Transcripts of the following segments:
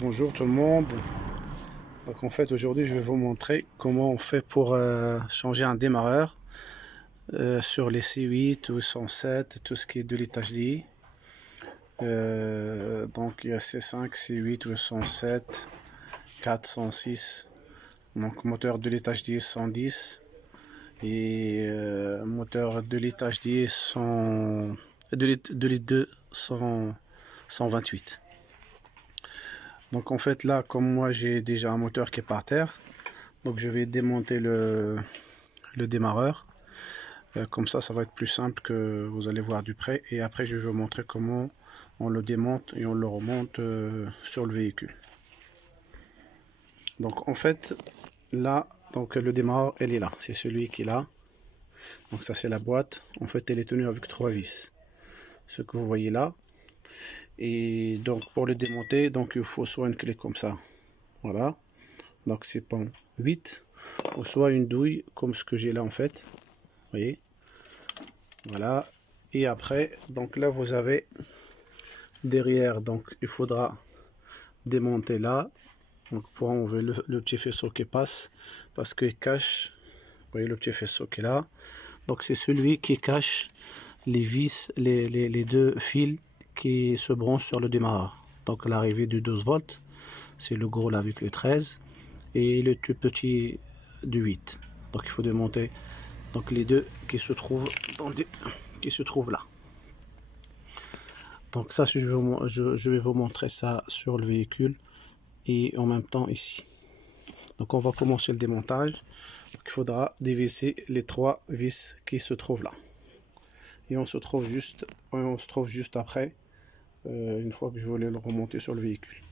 Bonjour tout le monde. Donc en fait aujourd'hui je vais vous montrer comment on fait pour changer un démarreur sur les C8 ou 107, tout ce qui est de l'étage D. Donc il y a C5, C8 ou 107, 4, 106. Donc moteur de l'étage D 110 et moteur de l'étage D 100, de l'é 2 128. Donc en fait là, comme moi j'ai déjà un moteur qui est par terre, donc je vais démonter le démarreur. Comme ça va être plus simple, que vous allez voir du près. Et après je vais vous montrer comment on le démonte et on le remonte sur le véhicule. Donc en fait là, donc le démarreur elle est là, c'est celui qui est là. Donc ça c'est la boîte. En fait elle est tenue avec 3 vis, ce que vous voyez là. Et donc pour le démonter, donc il faut soit une clé comme ça, voilà, donc c'est pont 8, ou soit une douille comme ce que j'ai là en fait, vous voyez, voilà. Et après donc là vous avez derrière, donc il faudra démonter là, donc pour enlever le petit faisceau qui passe, parce qu'il cache, vous voyez le petit faisceau qui est là, donc c'est celui qui cache les vis, les deux fils qui se branchent sur le démarreur. Donc l'arrivée du 12 volts, c'est le gros là avec le 13, et le tout petit du 8. Donc il faut démonter donc les deux qui se trouvent là. Donc ça, je vais vous montrer ça sur le véhicule et en même temps ici. Donc on va commencer le démontage. Donc, il faudra dévisser les 3 vis qui se trouvent là. Et on se trouve juste après, une fois que je voulais le remonter sur le véhicule.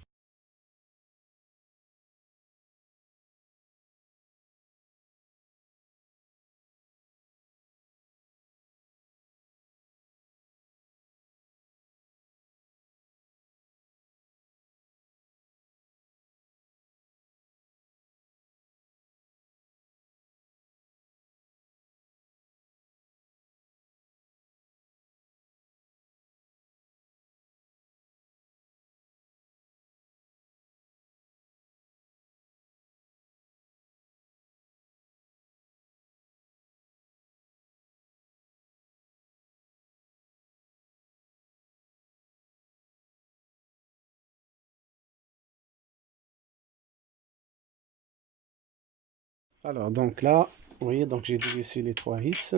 Alors donc là, vous voyez, donc j'ai dévissé les 3 vis.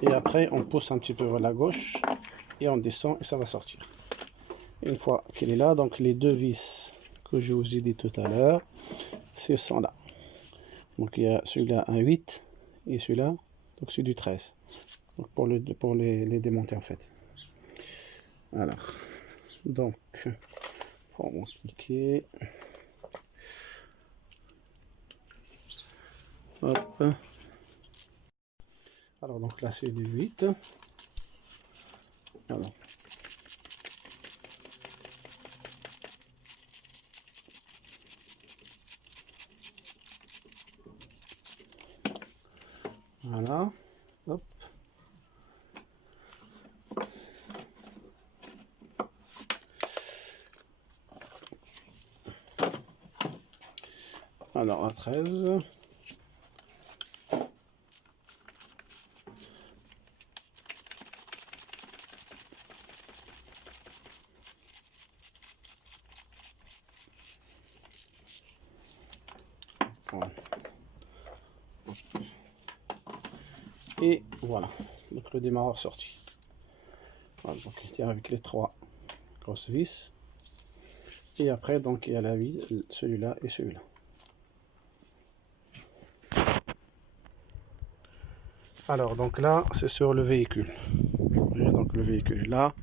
Et après on pousse un petit peu vers la gauche et on descend et ça va sortir. Une fois qu'il est là, donc les 2 vis que je vous ai dit tout à l'heure, ce sont là. Donc il y a celui-là un 8 et celui-là, donc c'est du 13. Donc pour les démonter en fait. Alors, donc, on va cliquer. Hop. Alors donc là c'est du 8. Alors. Voilà. Hop. Alors à 13. Voilà. Et voilà, donc le démarreur sorti. Voilà, donc il tient avec les 3 grosses vis. Et après, donc il y a la vis, celui-là et celui-là. Alors donc là, c'est sur le véhicule. Donc le véhicule est là,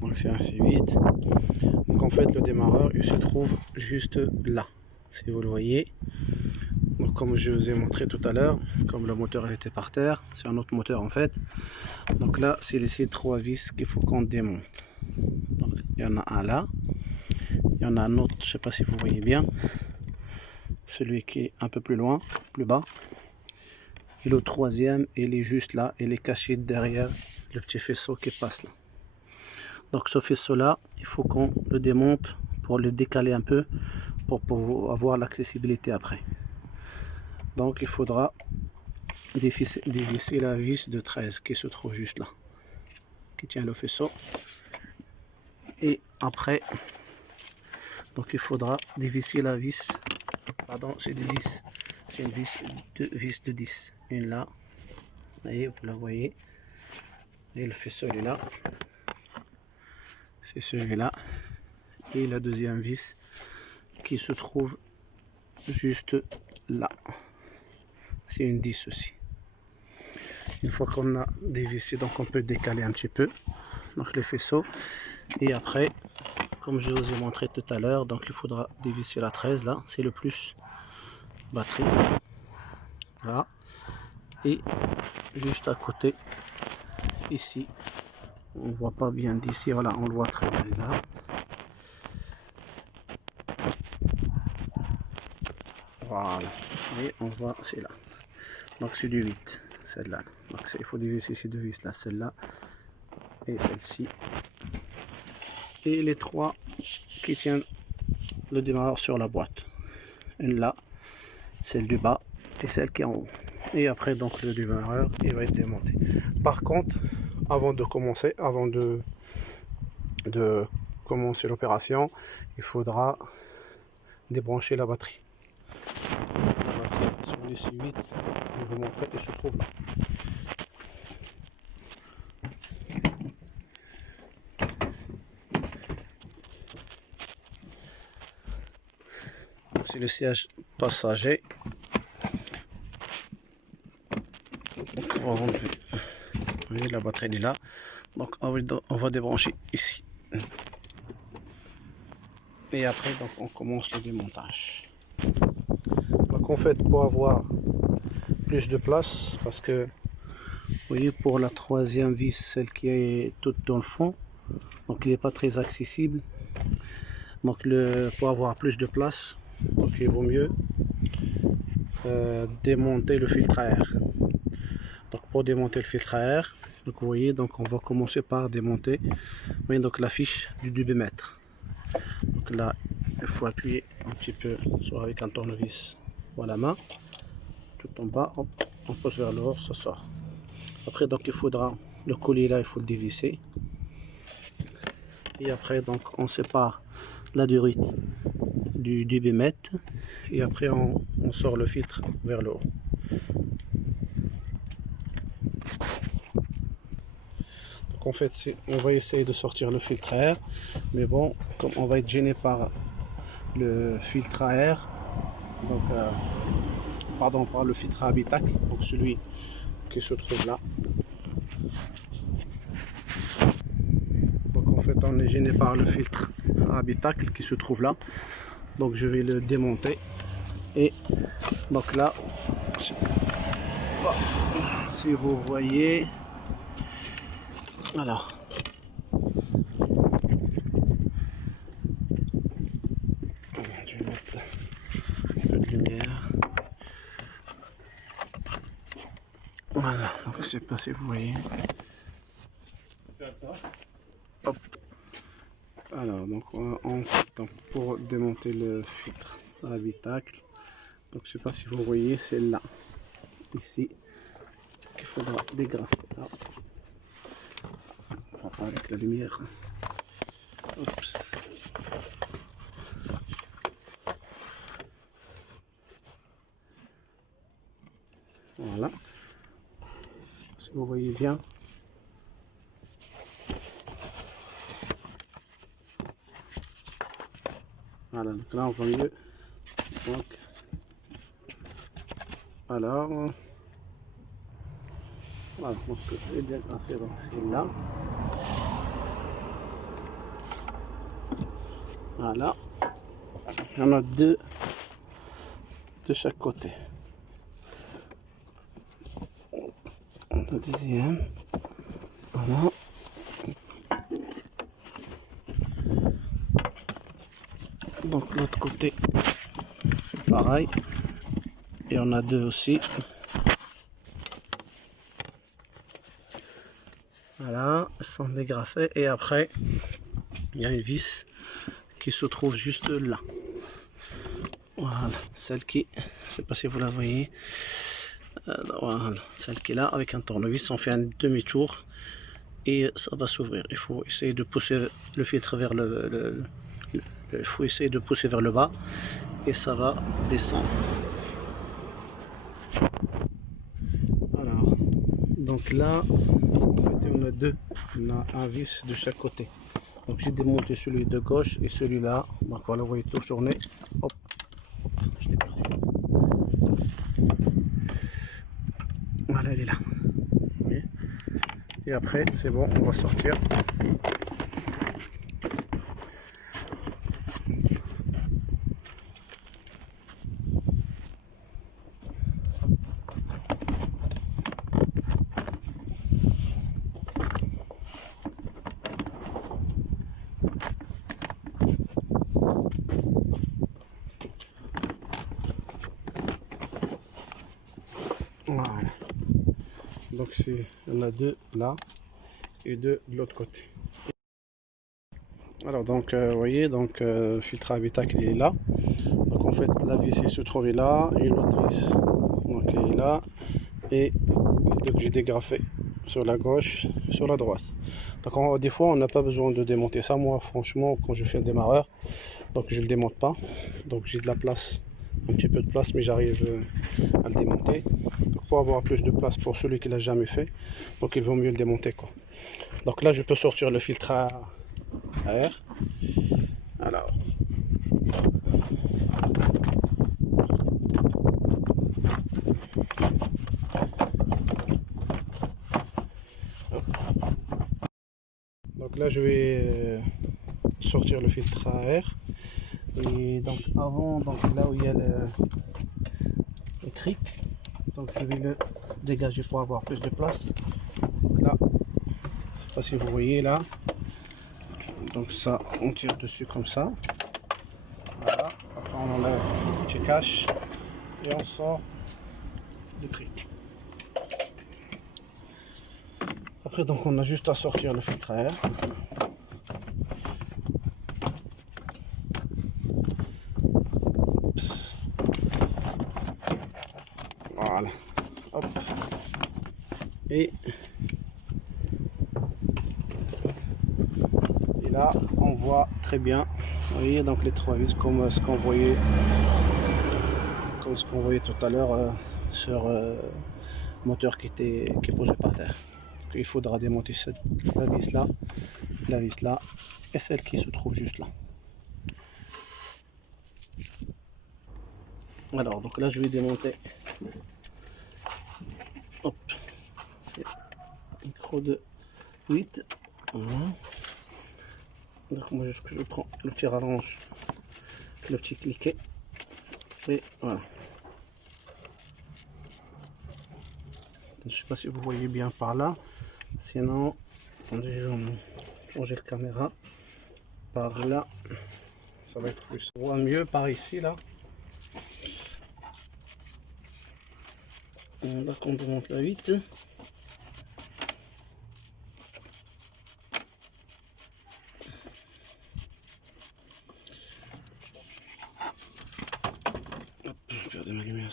donc c'est un C8. Donc en fait, le démarreur, il se trouve juste là, si vous le voyez. Donc comme je vous ai montré tout à l'heure, comme le moteur il était par terre, c'est un autre moteur en fait. Donc là, c'est les 3 vis qu'il faut qu'on démonte. Donc il y en a un là, il y en a un autre, je ne sais pas si vous voyez bien, celui qui est un peu plus loin, plus bas. Et le troisième, il est juste là, il est caché derrière le petit faisceau qui passe là. Donc ce faisceau-là, il faut qu'on le démonte pour le décaler un peu, pour pouvoir avoir l'accessibilité après. Donc il faudra dévisser la vis de 13 qui se trouve juste là, qui tient le faisceau. Et après, donc il faudra dévisser la vis, pardon, c'est une vis de 10. Une là, et vous la voyez, et le faisceau est là, c'est celui-là, et la deuxième vis qui se trouve juste là, c'est une 10 aussi. Une fois qu'on a dévissé, donc on peut décaler un petit peu donc le faisceau, et après, comme je vous ai montré tout à l'heure, donc il faudra dévisser la 13 là, c'est le plus batterie, là, et juste à côté ici, on voit pas bien d'ici, voilà, on le voit très bien là. Voilà, et on voit, c'est là. Donc c'est du 8, celle-là. Donc il faut dévisser ces deux vis là, celle-là et celle-ci. Et les trois qui tiennent le démarreur sur la boîte. Une là, celle du bas et celle qui est en haut. Et après donc le démarreur, il va être démonté. Par contre, avant de commencer l'opération, il faudra débrancher la batterie. Sur les C8, je vais vous montrer qu'elle se trouve là. C'est le siège passager. Donc, vous voyez, la batterie est là. Donc on va débrancher ici. Et après donc on commence le démontage. Donc en fait, pour avoir plus de place, parce que vous voyez, pour la troisième vis, celle qui est toute dans le fond, donc il n'est pas très accessible. Donc pour avoir plus de place, donc il vaut mieux démonter le filtre à air. Donc pour démonter le filtre à air, donc vous voyez, donc on va commencer par démonter, vous voyez, donc la fiche du dubimètre. Donc là, il faut appuyer un petit peu, soit avec un tournevis ou à la main, tout en bas, hop, on pose vers le haut, ça sort. Après donc il faudra le collier là, il faut le dévisser. Et après donc on sépare la durite du dubimètre et après on sort le filtre vers le haut. Donc en fait on va essayer de sortir le filtre à air, mais bon, comme on va être gêné par le filtre à air, donc par le filtre à habitacle, donc celui qui se trouve là. Donc en fait on est gêné par le filtre à habitacle qui se trouve là, donc je vais le démonter. Et donc là, si vous voyez, alors je vais mettre un peu de lumière. Voilà, donc je sais pas si vous voyez. Hop. Alors donc pour démonter le filtre à habitacle, donc je sais pas si vous voyez, c'est là, ici, qu'il faudra dégrafer. Là. On va pas avec la lumière. Oups. Voilà. Si vous voyez bien. Voilà, donc là on voit mieux. Donc, alors, voilà, donc je vais dégrafer, donc c'est là. Voilà. Il y en a deux de chaque côté. Le deuxième. Voilà. Donc l'autre côté, c'est pareil. Et on a deux aussi. Voilà, sont dégrafés. Et après, il y a une vis qui se trouve juste là. Voilà, celle qui, je ne sais pas si vous la voyez, voilà, celle qui est là avec un tournevis. On fait un demi-tour et ça va s'ouvrir. Il faut essayer de pousser le filtre vers il faut essayer de pousser vers le bas et ça va descendre. Alors, donc là, en fait, on a deux, on a un vis de chaque côté. Donc j'ai démonté celui de gauche et celui-là. Donc voilà, vous voyez tout tourner. Hop, hop, je l'ai perdu. Voilà, elle est là. Et après, c'est bon, on va sortir. Voilà. Donc c'est, on a deux là et deux de l'autre côté. Alors donc vous voyez, donc filtre à habitacle il est là. Donc en fait la vis elle se trouvait là et l'autre vis donc elle est là et les deux que j'ai dégrafé sur la gauche, sur la droite. Donc des fois on n'a pas besoin de démonter ça. Moi franchement quand je fais le démarreur, donc je le démonte pas. Donc j'ai de la place, un petit peu de place, mais j'arrive à le démonter. Donc, pour avoir plus de place pour celui qui l'a jamais fait, donc il vaut mieux le démonter quoi. Donc là je peux sortir le filtre à air. Alors donc là je vais sortir le filtre à air. Et donc avant, donc là où il y a le cric, donc je vais le dégager pour avoir plus de place. Donc là, je sais pas si vous voyez là, donc ça on tire dessus comme ça. Voilà, après on enlève le petit cache et on sort le cric. Après donc on a juste à sortir le filtre à air. Voilà, hop, et là on voit très bien, vous voyez donc les trois vis comme ce qu'on voyait, tout à l'heure sur le moteur qui est posé par terre. Donc, il faudra démonter la vis là et celle qui se trouve juste là. Alors donc là je vais démonter. Hop, c'est un micro de 8. Voilà. Donc moi je prends le petit rallonge, le petit cliquet et voilà. Je sais pas si vous voyez bien par là, sinon attendez, je vais changer la caméra par là, ça va être plus, on voit mieux par ici là. Là qu'on démonte la 8. Hop, je perds de ma lumière.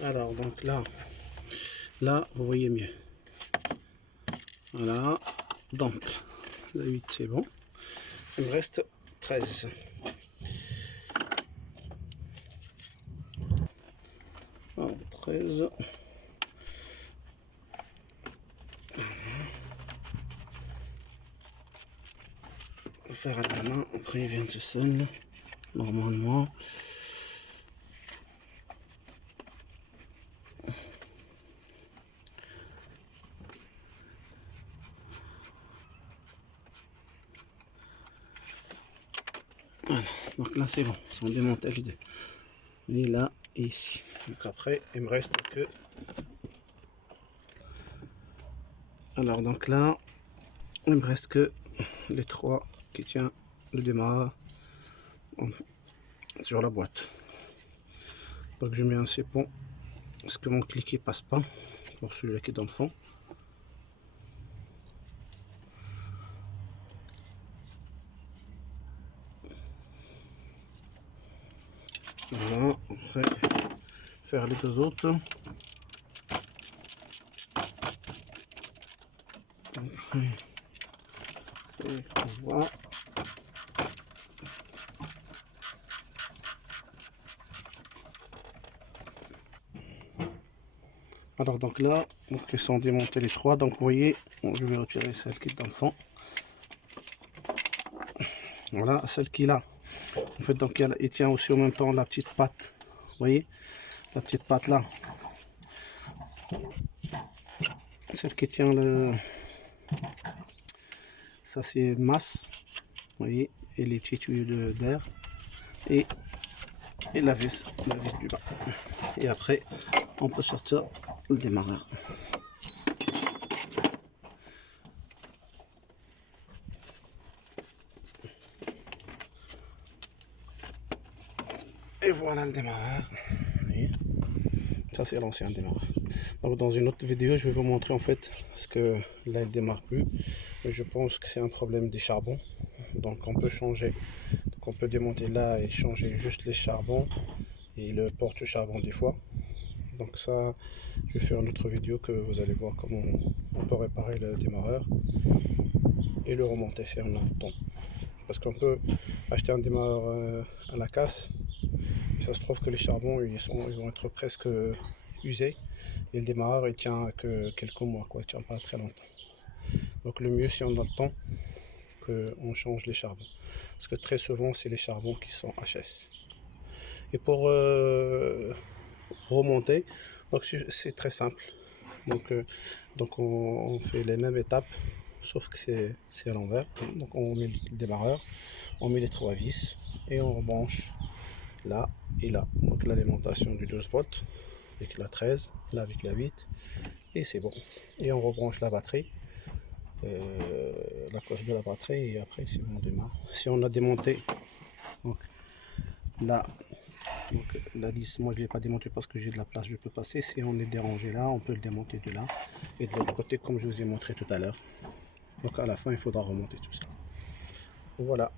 Alors donc là vous voyez mieux. Voilà, donc la 8 c'est bon. Il me reste 13. Alors, 13. On va faire à la main, après il vient tout seul, normalement. Voilà, donc là c'est bon, on démonte les deux. Et là et ici. Donc après il me reste que. Alors donc là il me reste que les trois qui tiennent le démarrage. sur la boîte. Donc je mets un cépon parce que mon cliquet passe pas pour celui-là qui est dans le fond. Voilà, après faire les deux autres. Et voilà. Alors donc là, ils sont démontés les trois. Donc vous voyez, je vais retirer celle qui est dans le fond. Voilà, celle qui est là. En fait, donc il tient aussi en même temps la petite patte. Vous voyez, la petite patte là. Celle qui tient le... Ça c'est une masse. Vous voyez, et les petits tuyaux d'air. Et la vis du bas. Et après, on peut sortir le démarreur. Et voilà le démarreur. Ça c'est l'ancien démarreur. Donc dans une autre vidéo, je vais vous montrer en fait ce que là il démarre plus. Je pense que c'est un problème des charbons. Donc on peut changer. Donc on peut démonter là et changer juste les charbons et le porte-charbon des fois. Donc ça, je vais faire une autre vidéo que vous allez voir comment on peut réparer le démarreur et le remonter si on a le temps. Parce qu'on peut acheter un démarreur à la casse et ça se trouve que les charbons ils vont être presque usés et le démarreur il tient que quelques mois, quoi, il tient pas très longtemps. Donc le mieux si on a le temps qu'on change les charbons. Parce que très souvent c'est les charbons qui sont HS. Et pour remonter, donc c'est très simple. Donc on fait les mêmes étapes, sauf que c'est à l'envers. Donc on met le démarreur, on met les 3 vis et on rebranche là et là. Donc l'alimentation du 12 volts avec la 13, là avec la 8 et c'est bon. Et on rebranche la batterie, la coche de la batterie et après c'est bon, on démarre. Si on a démonté, donc là. Donc la 10, moi je ne l'ai pas démonté parce que j'ai de la place, je peux passer. Si on est dérangé là, on peut le démonter de là. Et de l'autre côté, comme je vous ai montré tout à l'heure. Donc à la fin, il faudra remonter tout ça. Voilà.